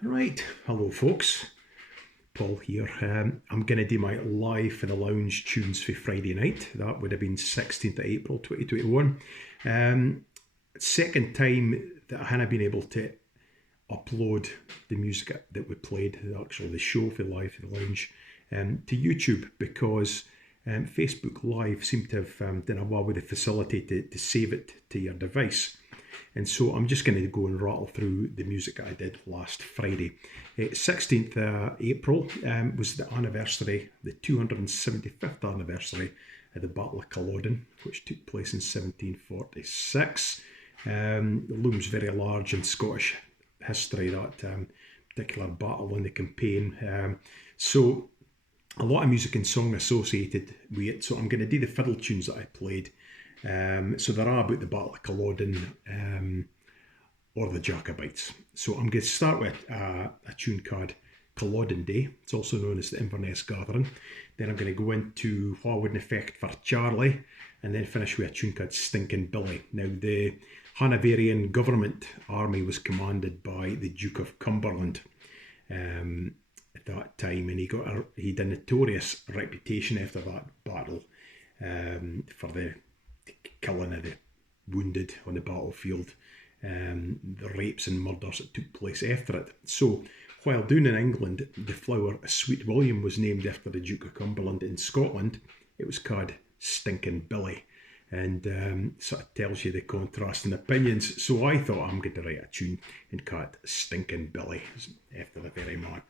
Right, hello folks, Paul here. I'm going to do my live for the lounge tunes for Friday night. That would have been 16th of April 2021. Second time that I hadn't been able to upload the music that we played, actually the show for live for the lounge, to YouTube because Facebook Live seemed to have done a well with the facility to save it to your device. And so I'm just going to go and rattle through the music that I did last Friday. 16th April was the anniversary, the 275th anniversary of the Battle of Culloden, which took place in 1746. It looms very large in Scottish history, that particular battle and the campaign. So a lot of music and song associated with it. So I'm going to do the fiddle tunes that I played. So there are about the Battle of Culloden or the Jacobites. So I'm going to start with a tune called Culloden Day. It's also known as the Inverness Gathering. Then I'm going to go into What Wouldn't Affect for Charlie, and then finish with a tune called Stinkin Belly. Now, the Hanoverian government army was commanded by the Duke of Cumberland at that time, and he had a notorious reputation after that battle for the killing of the wounded on the battlefield, the rapes and murders that took place after it. So, while down in England, the flower Sweet William was named after the Duke of Cumberland. In Scotland, it was called Stinkin Belly, and sort of tells you the contrast in opinions. So I thought I'm going to write a tune and call it Stinkin Belly after the very man.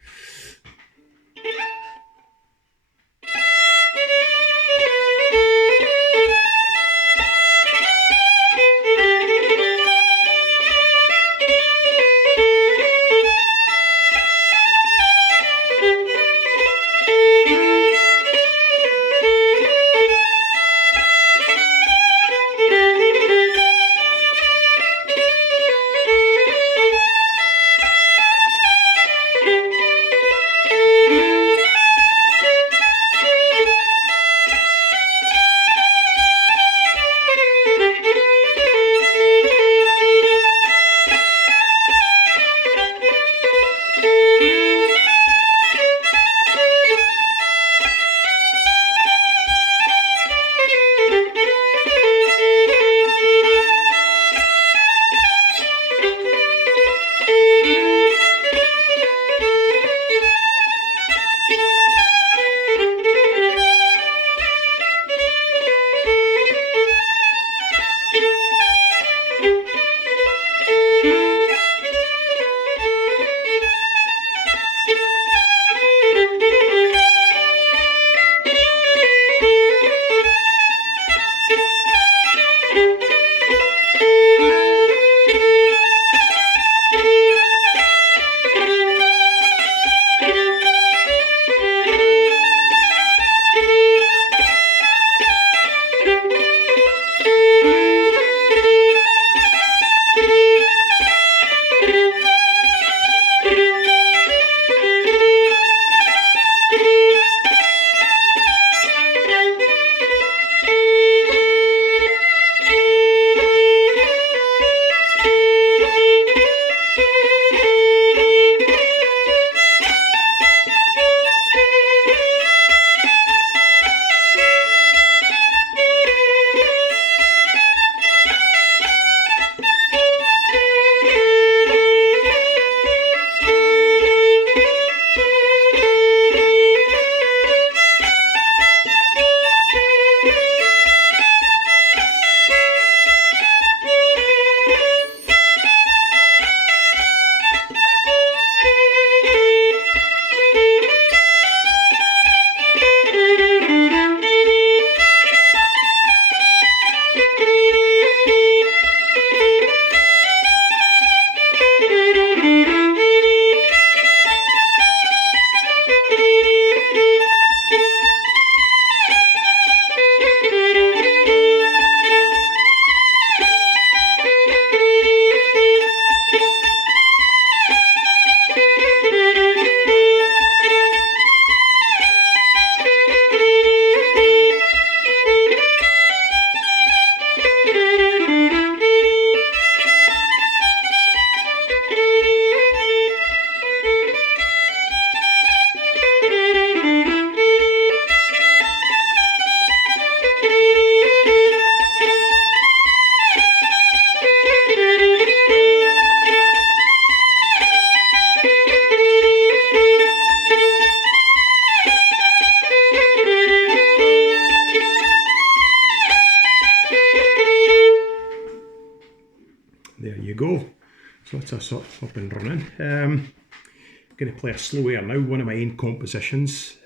So that's us sort of up and running. Going to play a slow air now, one of my own compositions.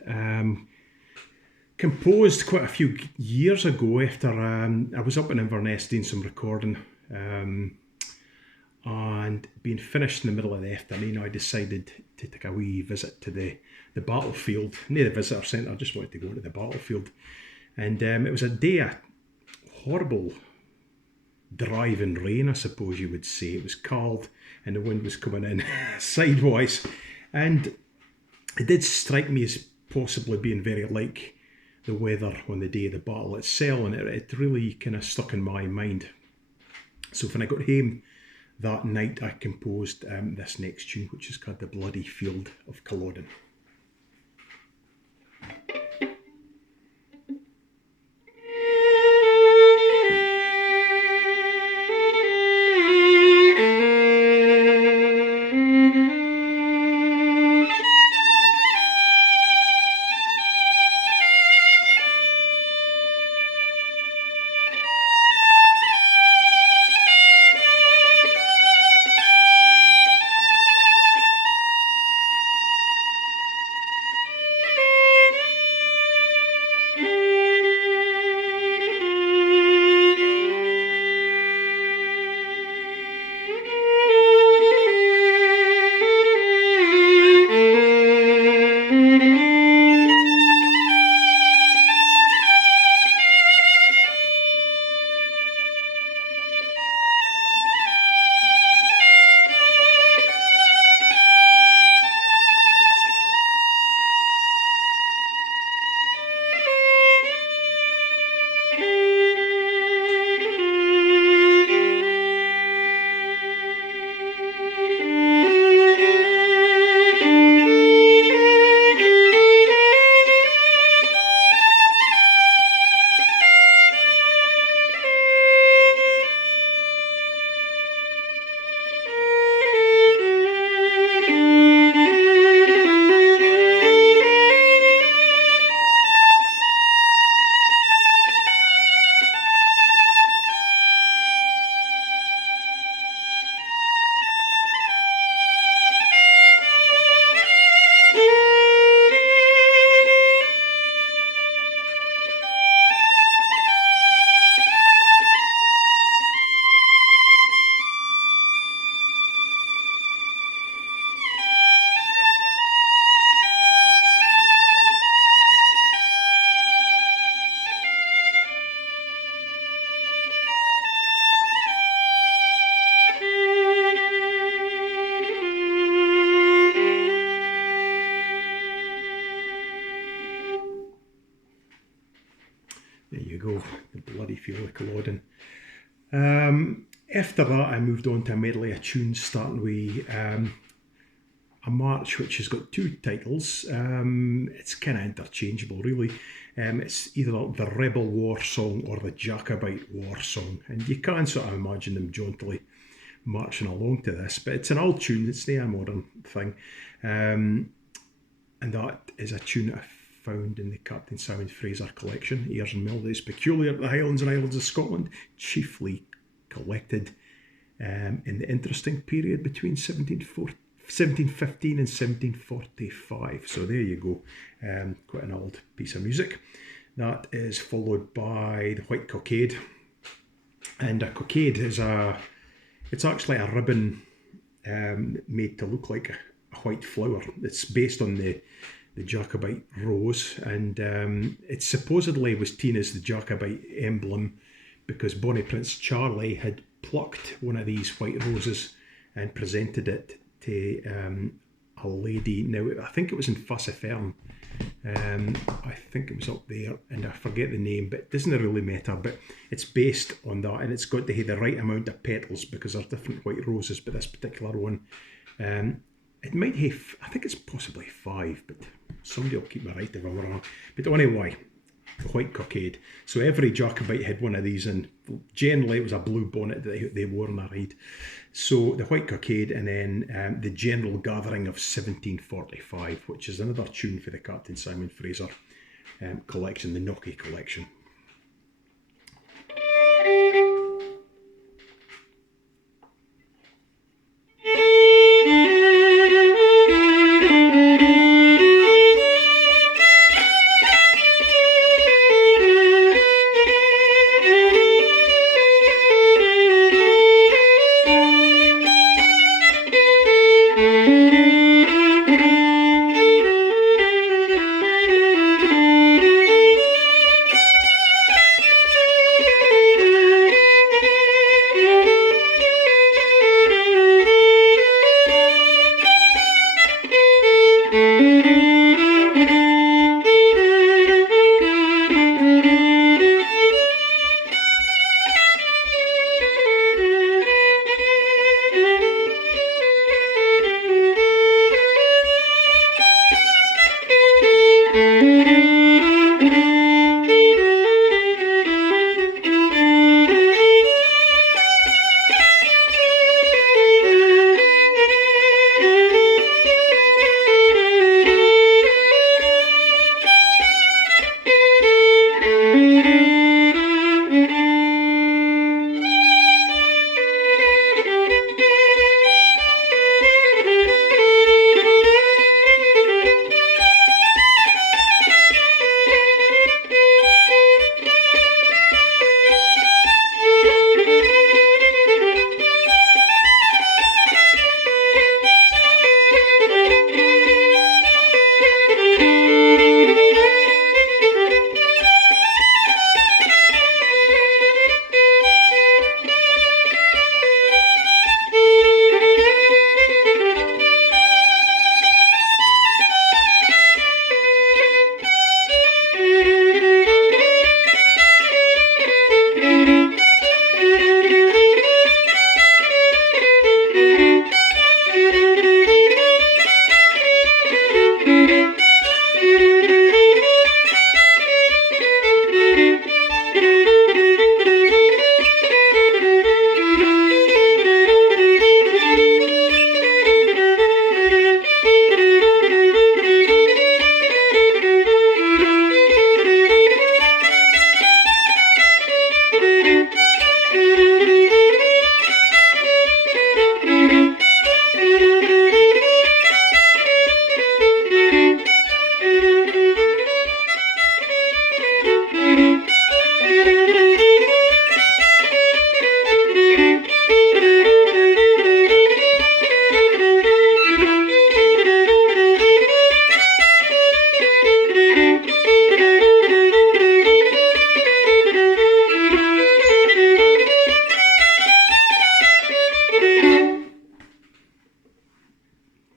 Composed quite a few years ago after I was up in Inverness doing some recording, and being finished in the middle of the afternoon, I decided to take a wee visit to the battlefield, near the visitor centre. I just wanted to go to the battlefield, and it was a day of horrible driving rain, I suppose you would say. It was cold and the wind was coming in sideways, and it did strike me as possibly being very like the weather on the day of the battle itself, and it really kind of stuck in my mind. So when I got home that night, I composed this next tune, which is called The Bloody Field of Culloden. There you go, The Bloody Field of Culloden. After that, I moved on to a medley of tunes, starting with a march which has got two titles. It's kind of interchangeable, really. It's either the Rebel War Song or the Jacobite War Song, and you can sort of imagine them jauntily marching along to this, but it's an old tune, it's not a modern thing. And that is a tune that I found in the Captain Simon Fraser collection, Airs and Melodies Peculiar to the Highlands and Islands of Scotland, chiefly collected in the interesting period between 1715 and 1745. So there you go, quite an old piece of music. That is followed by the White Cockade, and a cockade is it's actually a ribbon made to look like a white flower. It's based on the Jacobite rose, and it supposedly was seen as the Jacobite emblem because Bonnie Prince Charlie had plucked one of these white roses and presented it to a lady. Now, I think it was in Fassifern. I think it was up there, and I forget the name, but it doesn't really matter. But it's based on that, and it's got to have the right amount of petals because there's different white roses, but this particular one, it might have, I think it's possibly 5, but somebody will keep me right if I'm wrong. But anyway, the White Cockade. So every Jacobite had one of these, and generally it was a blue bonnet that they wore on a ride. So the White Cockade, and then the General Gathering of 1745, which is another tune for the Captain Simon Fraser collection, the Knocky collection.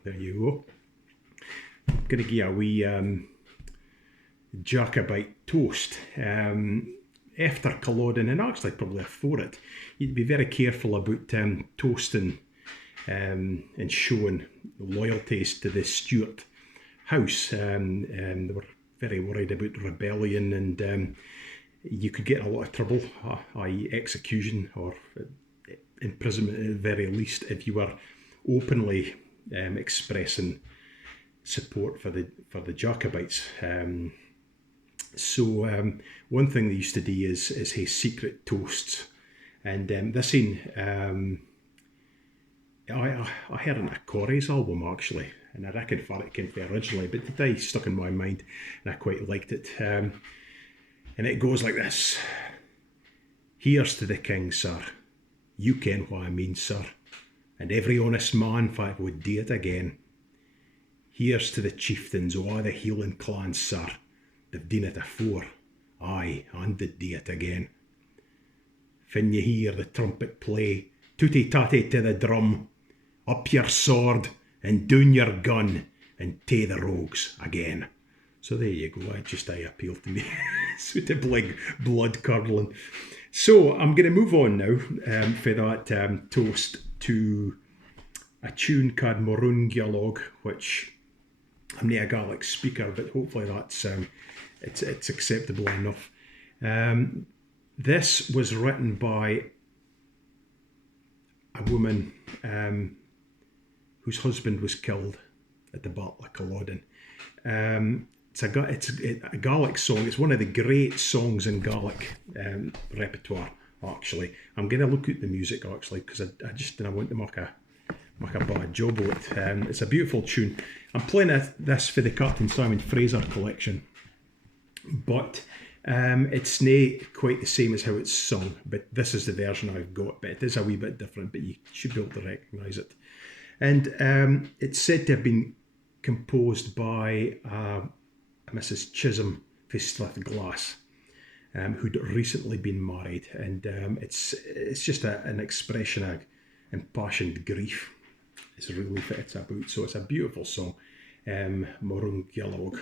There you go. I'm going to give you a wee Jacobite toast. After Culloden, and actually probably before it, you'd be very careful about toasting and showing loyalties to the Stewart house. They were very worried about rebellion, and you could get in a lot of trouble, i.e. execution or imprisonment at the very least, if you were openly expressing support for the Jacobites. So one thing they used to do is have secret toasts, and this scene I heard in a Corey's album actually, and I reckon far it came from originally, but today stuck in my mind and I quite liked it. And it goes like this: here's to the king, sir, you ken what I mean, sir, and every honest man fight would do it again. Here's to the chieftains o' a' the Hieland clans, sir, they've done it afore, aye, and they'd do it again. Fin ye hear the trumpet play, tooty-tatty to the drum, up your sword and down your gun and tae the rogues again. So there you go, I appealed to me, suitably blood curdling. So I'm going to move on now for that toast to a tune called Morún Gialog, which I'm not a Gaelic speaker, but hopefully that's it's acceptable enough. This was written by a woman whose husband was killed at the Battle of Culloden. It's a Gaelic song. It's one of the great songs in Gaelic repertoire, actually. I'm going to look at the music, actually, because I just didn't want to make a bad job of it. It's a beautiful tune. I'm playing this for the Captain Simon Fraser collection, but it's not quite the same as how it's sung, but this is the version I've got, but it is a wee bit different, but you should be able to recognise it. And it's said to have been composed by Mrs. Chisholm for Glass, who'd recently been married, and it's just an expression of impassioned grief. It's really what it's about. So it's a beautiful song, Morún Gialog.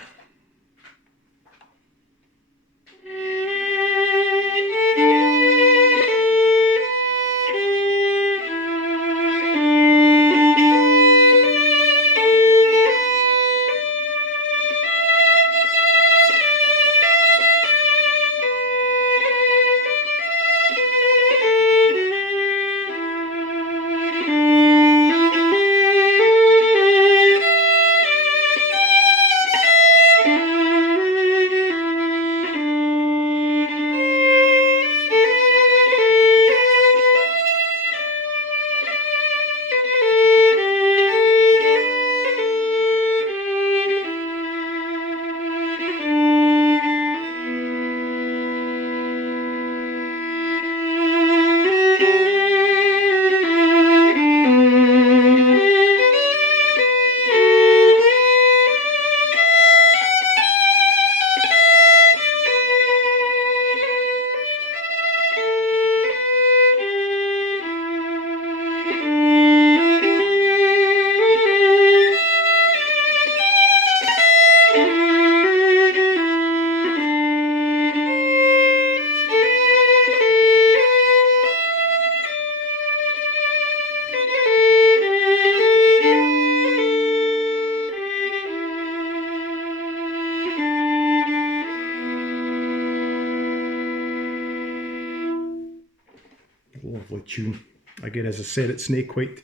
Lovely tune. Again, as I said, it's not quite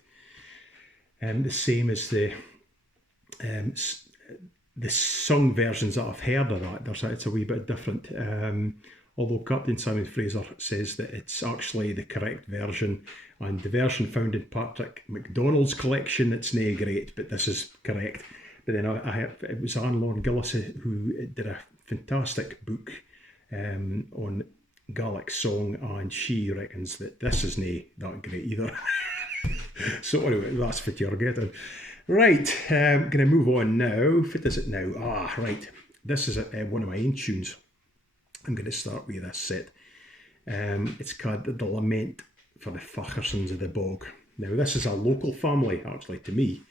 the same as the sung versions that I've heard of that. It's a wee bit different. Although Captain Simon Fraser says that it's actually the correct version, and the version found in Patrick MacDonald's collection, it's not great, but this is correct. But then it was Anne Lorne Gillis who did a fantastic book on Gaelic song, and she reckons that this is not that great either. So anyway, that's what you're getting. Right, I'm going to move on now. What is it now? Right. This is one of my own tunes. I'm going to start with this set. It's called The Lament for the Fachersons of the Bog. Now, this is a local family, actually, to me.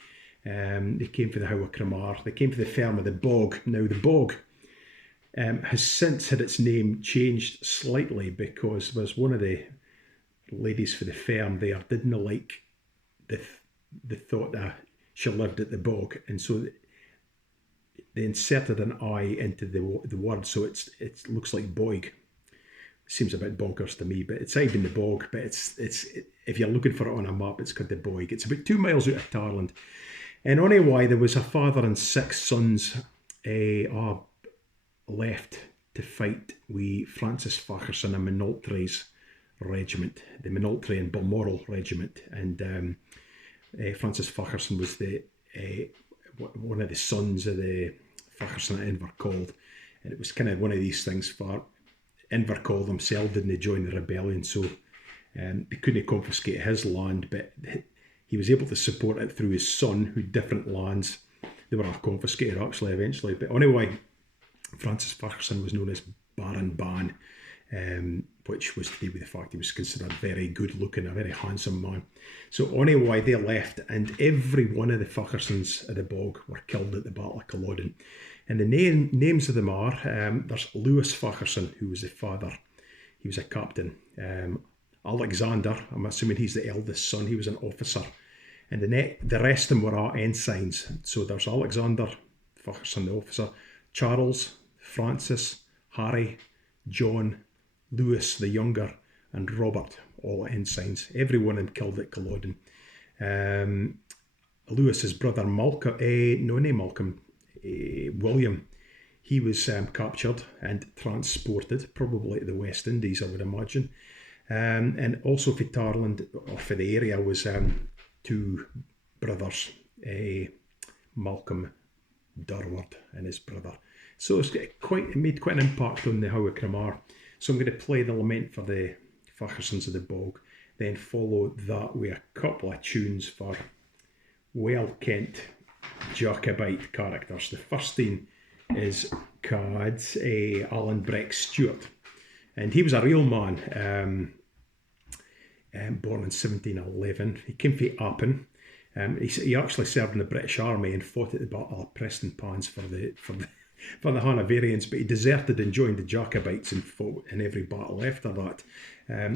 They came for the How of Cramar. They came for the Ferm of the Bog. Now, the Bog has since had its name changed slightly because there's one of the ladies for the Ferm there didn't like the thought that she lived at the Bog, and so they inserted an I into the word, so it looks like Boig. Seems a bit bonkers to me, but it's even the Bog. But it's if you're looking for it on a map, it's called the Boig. It's about 2 miles out of Tarland. And on why there was a father and 6 sons left to fight with Francis Facherson and Minoltre's regiment, the Minoltre and Balmoral regiment. And Francis Facherson was one of the sons of the Facherson at Invercold. And it was kind of one of these things for Invercold themselves didn't join the rebellion, so they couldn't confiscate his land, but he was able to support it through his son, who had different lands. They were all confiscated actually eventually, but anyway, Francis Facherson was known as Baron Ban, which was to do with the fact he was considered very good looking, a very handsome man. So anyway, they left, and every one of the Fachersons of the Bog were killed at the Battle of Culloden. And the names of them are, there's Lewis Facherson, who was the father. He was a captain. Alexander, I'm assuming he's the eldest son. He was an officer. And the rest of them were all ensigns. So there's Alexander Facherson, the officer, Charles, Francis, Harry, John, Lewis, the younger, and Robert, all ensigns. Every one of them killed at Culloden. Lewis's brother William, he was captured and transported, probably to the West Indies, I would imagine. And also for Tarland, or for the area, was 2 brothers, Malcolm Durward and his brother. So it made quite an impact on the How of Cramar. So I'm going to play the lament for the Fachersons of the Bog, then follow that with a couple of tunes for well-kent Jacobite characters. The first thing is called Alan Breck Stewart, and he was a real man, born in 1711. He came from Appin. He actually served in the British Army and fought at the Battle of Prestonpans for the Hanoverians, but he deserted and joined the Jacobites and fought in every battle after that.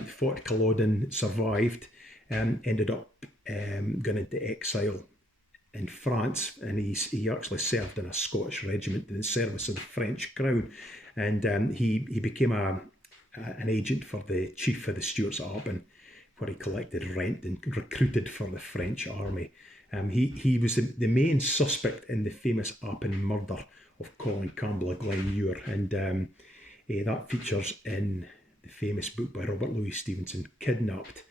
Fought Culloden, survived, ended up going into exile in France, and he actually served in a Scottish regiment in the service of the French crown, and he became an agent for the chief of the Stuarts at Appin, where he collected rent and recruited for the French army. He was the main suspect in the famous Appin murder of Colin Campbell of Glenure, and that features in the famous book by Robert Louis Stevenson, Kidnapped.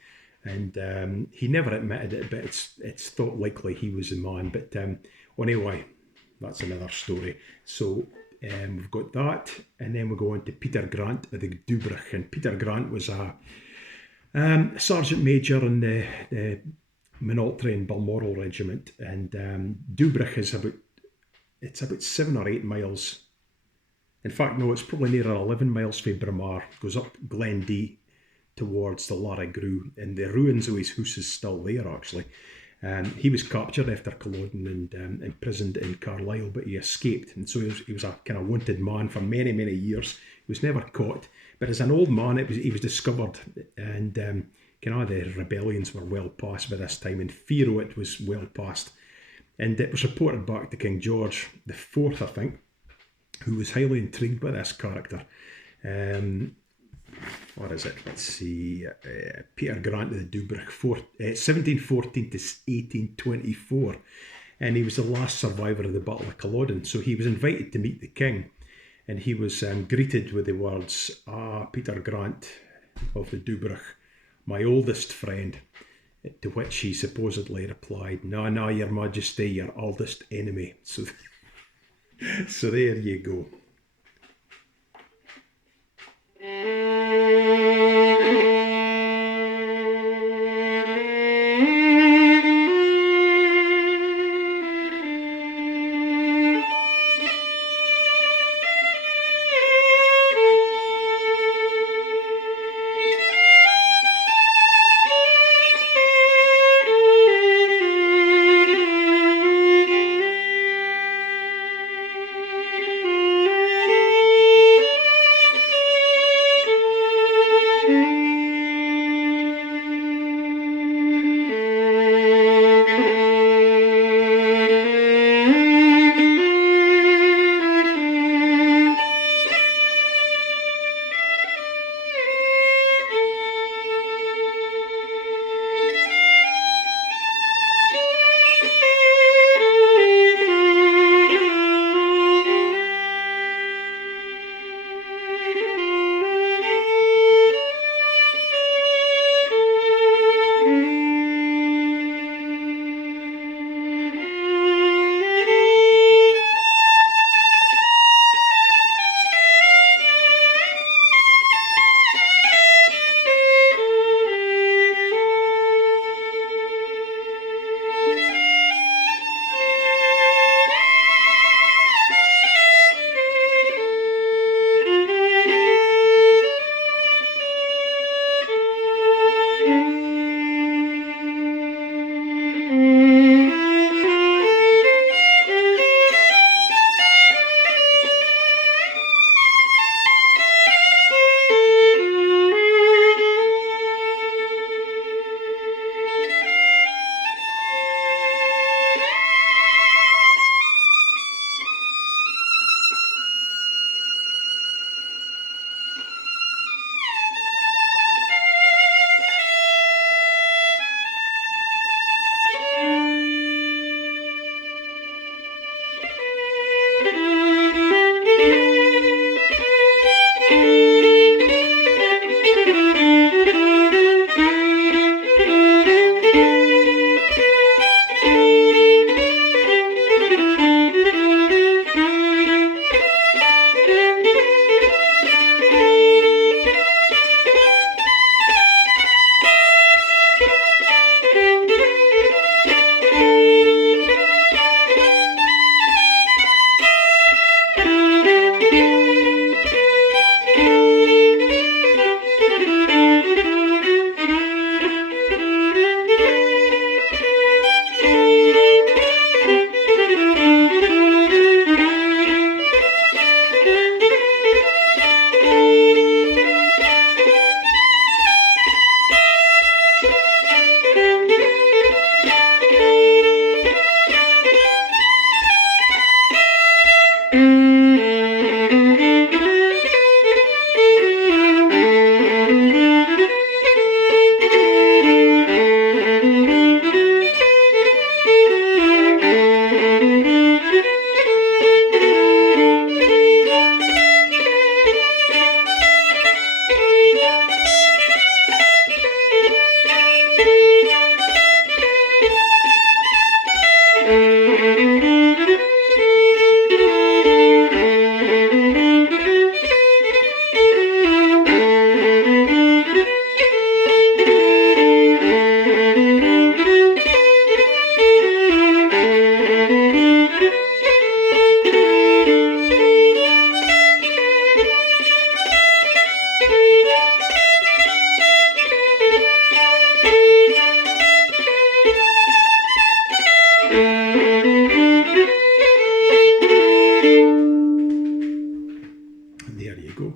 And he never admitted it, but it's thought likely he was the man. But anyway, that's another story. So we've got that, and then we go on to Peter Grant of the Dubrich. And Peter Grant was a sergeant major in the Minoltre and Balmoral regiment, and Dubrich is about 7 or 8 miles. In fact, no, it's probably nearer 11 miles from Braemar. Goes up Glendee towards the Larragrew, and the ruins of his house is still there actually. He was captured after Culloden and imprisoned in Carlisle, but he escaped, and so he was a kind of wanted man for many, many years. He was never caught, but as an old man, he was discovered, and kind of the rebellions were well past by this time, and fear of it was well past, and it was reported back to King George IV, I think, who was highly intrigued by this character. What is it? Let's see. Peter Grant of the Dubrich, 1714 to 1824. And he was the last survivor of the Battle of Culloden. So he was invited to meet the king. And he was greeted with the words, Peter Grant of the Dubrich, my oldest friend. To which he supposedly replied, no, your majesty, your oldest enemy. So there you go.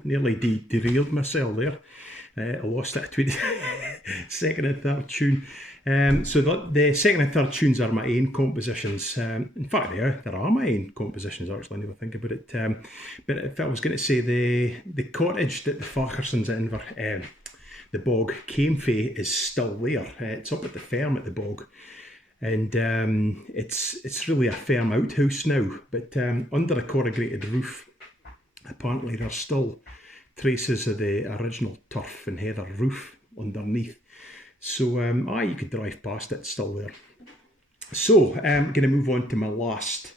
nearly derailed myself there. I lost it between second and third tune. So the second and third tunes are my own compositions. In fact, there are my own compositions, actually, when I think about it. But if I was going to say the cottage that the Farquharsons at Inver, the bog came for, is still there. It's up at the farm at the bog. And it's really a firm outhouse now. But under a corrugated roof, apparently there's still traces of the original turf and heather roof underneath. So you could drive past it, it's still there. So I'm going to move on to my last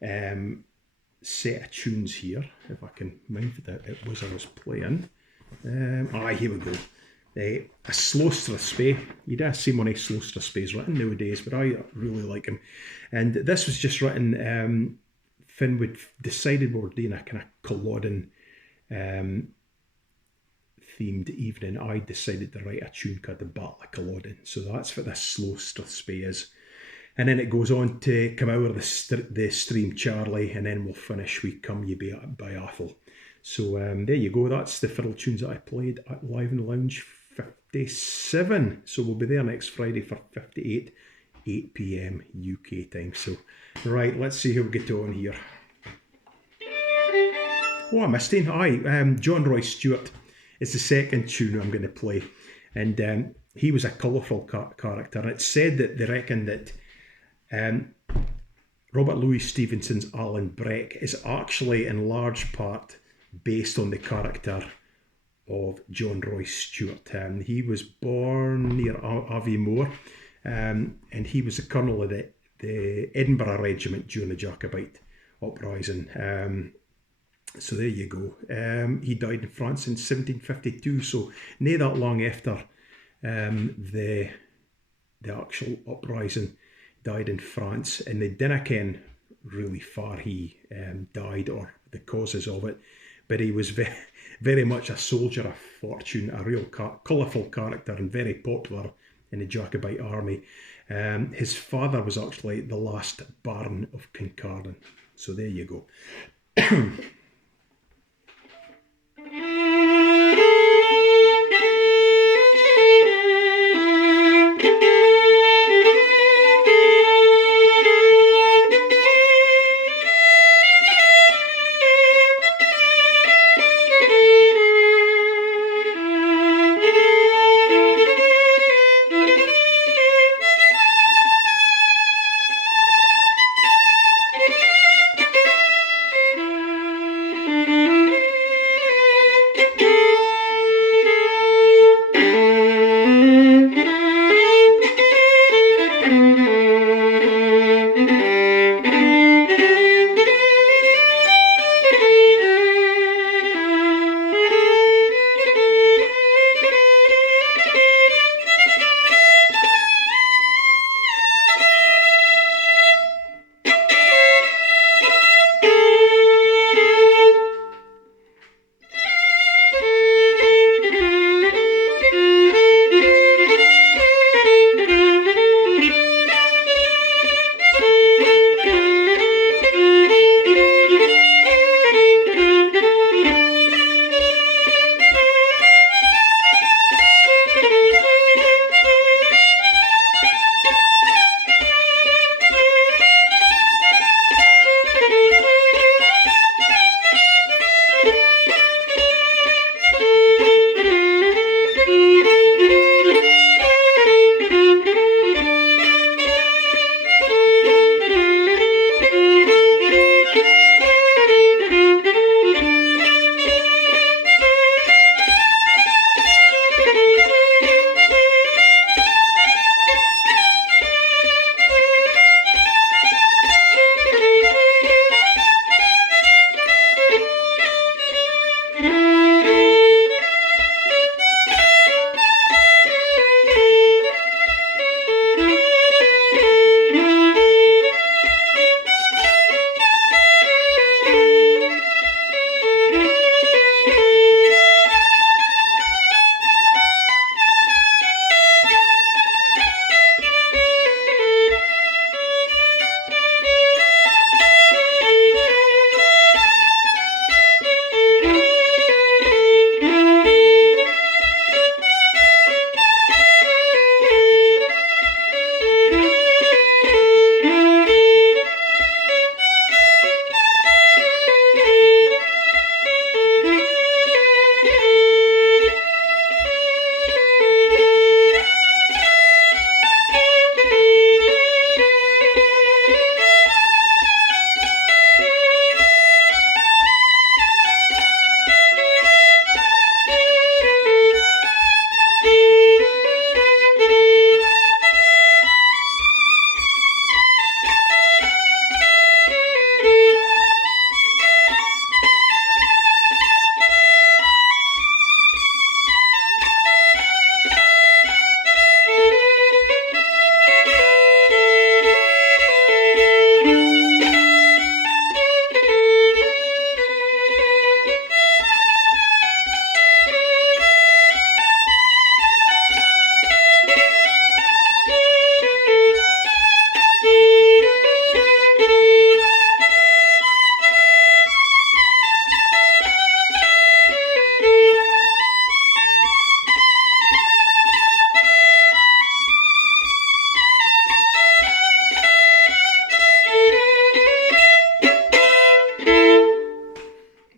set of tunes here, if I can mind that it was I was playing. Here we go. A slow strathspey. You don't see many slow strathspeys written nowadays, but I really like them. And this was just written, Finn would decided we were doing a kind of Culloden themed evening. I decided to write a tune called the Battle of Culloden. So that's what this slow strathspey is. And then it goes on to Come Out of the Stream Charlie, and then we'll finish with Come Ye by Athel. So there you go. That's the fiddle tunes that I played at Live in the Lounge 57. So we'll be there next Friday for 58, 8 p.m. UK time. So, right, let's see how we get on here. Oh, I missed him. John Roy Stewart is the second tune I'm going to play. And he was a colourful character. And it's said that they reckon that Robert Louis Stevenson's Alan Breck is actually in large part based on the character of John Roy Stewart. He was born near Aviemore, and he was the colonel of the Edinburgh Regiment during the Jacobite uprising. So there you go. He died in France in 1752, so not that long after the actual uprising, died in France, and they didn't ken really far he died or the causes of it. But he was very much a soldier of fortune, a real colourful character, and very popular in the Jacobite army. His father was actually the last Baron of Kincardine. So there you go.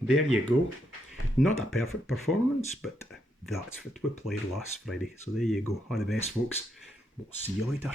there you go. Not a perfect performance, but that's what we played last Friday. So there you go. All the best, folks. We'll see you later.